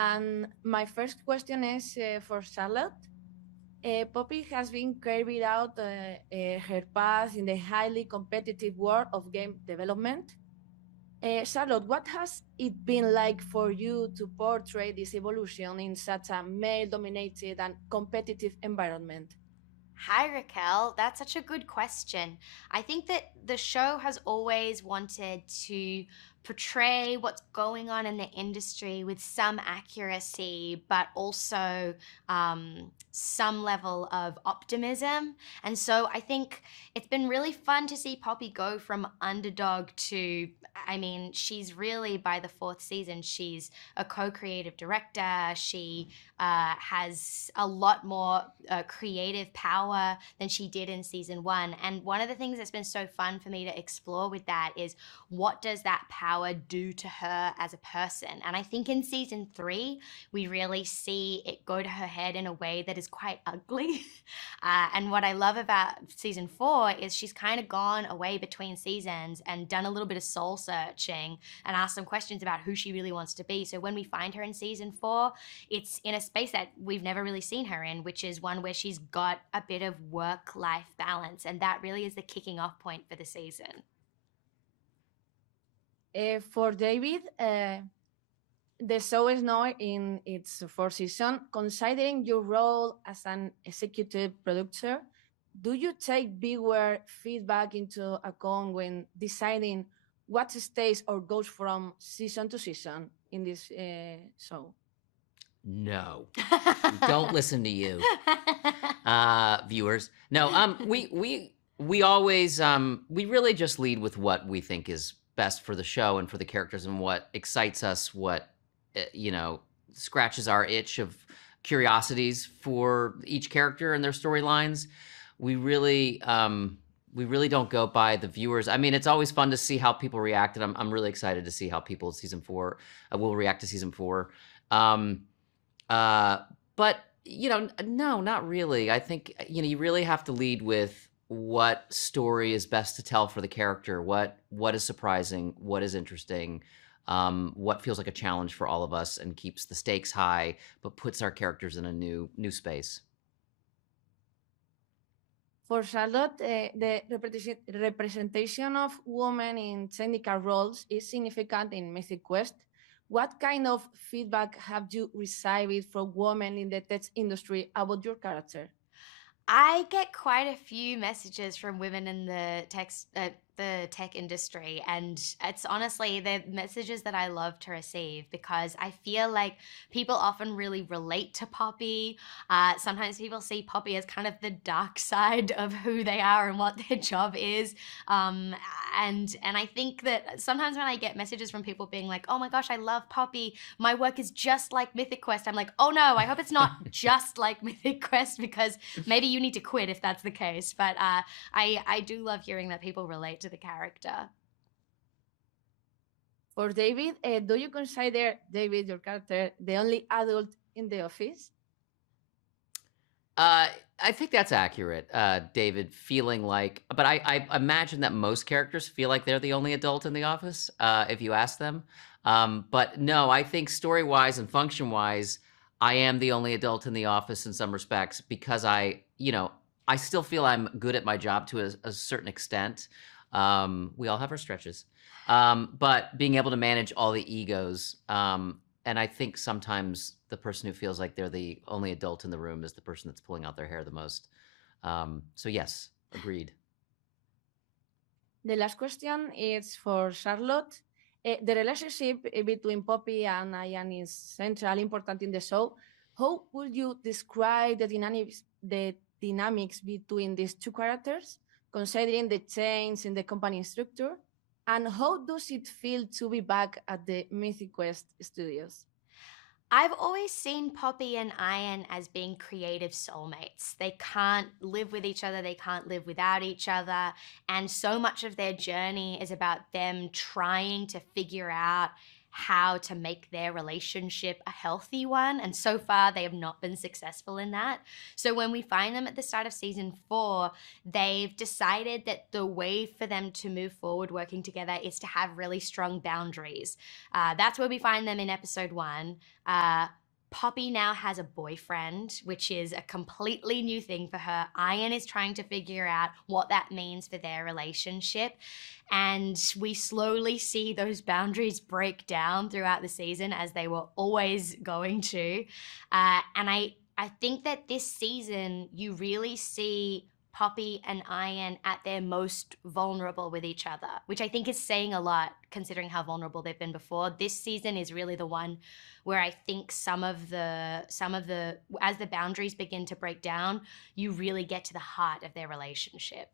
And my first question is for Charlotte. Poppy has been carried out her path in the highly competitive world of game development. Charlotte, what has it been like for you to portray this evolution in such a male-dominated and competitive environment? Hi, Raquel. That's such a good question. I think that the show has always wanted to portray what's going on in the industry with some accuracy, but also some level of optimism. And so I think it's been really fun to see Poppy go from underdog to, I mean, she's really, by the fourth season, she's a co-creative director. She has a lot more creative power than she did in season one. And one of the things that's been so fun for me to explore with that is, what does that power do to her as a person? And I think in season three, we really see it go to her head in a way that is quite ugly. And what I love about season four is she's kind of gone away between seasons and done a little bit of soul searching and asked some questions about who she really wants to be. So when we find her in season four, it's in a space that we've never really seen her in, which is one where she's got a bit of work-life balance. And that really is the kicking off point for the season. For David, the show is now in its fourth season. Considering your role as an executive producer, do you take viewer feedback into account when deciding what stays or goes from season to season in this show? No. Don't listen to you, viewers. No, we always we really just lead with what we think is best for the show and for the characters and what excites us, what scratches our itch of curiosities for each character and their storylines. We really don't go by the viewers. I mean, it's always fun to see how people react, and I'm really excited to see how people season four will react to season four. But no, not really. I think you really have to lead with what story is best to tell for the character, what is surprising, what is interesting, what feels like a challenge for all of us and keeps the stakes high, but puts our characters in a new space. For Charlotte, the representation of women in technical roles is significant in Mythic Quest. What kind of feedback have you received from women in the tech industry about your character? I get quite a few messages from women in the tech industry, and it's honestly the messages that I love to receive, because I feel like people often really relate to Poppy. Sometimes people see Poppy as kind of the dark side of who they are and what their job is. And I think that sometimes when I get messages from people being like, oh my gosh, I love Poppy, my work is just like Mythic Quest, I'm like, oh no, I hope it's not just like Mythic Quest, because maybe you need to quit if that's the case. But I do love hearing that people relate to the character. For David, do you consider David, your character, the only adult in the office? I think that's accurate. David feeling like, but I imagine that most characters feel like they're the only adult in the office, if you ask them. But no, I think story-wise and function-wise, I am the only adult in the office in some respects, because I still feel I'm good at my job to a certain extent. We all have our stretches. But being able to manage all the egos, and I think sometimes the person who feels like they're the only adult in the room is the person that's pulling out their hair the most. So yes, agreed. The last question is for Charlotte. The relationship between Poppy and Ian is central, important in the show. How would you describe the dynamics between these two characters, considering the change in the company structure? And how does it feel to be back at the Mythic Quest studios? I've always seen Poppy and Ian as being creative soulmates. They can't live with each other. They can't live without each other. And so much of their journey is about them trying to figure out how to make their relationship a healthy one. And so far, they have not been successful in that. So when we find them at the start of season 4, they've decided that the way for them to move forward working together is to have really strong boundaries. That's where we find them in episode 1. Poppy now has a boyfriend, which is a completely new thing for her. Ian is trying to figure out what that means for their relationship. And we slowly see those boundaries break down throughout the season, as they were always going to. And I think that this season, you really see Poppy and Ian at their most vulnerable with each other, which I think is saying a lot considering how vulnerable they've been before. This season is really the one where I think some of the as the boundaries begin to break down, you really get to the heart of their relationship.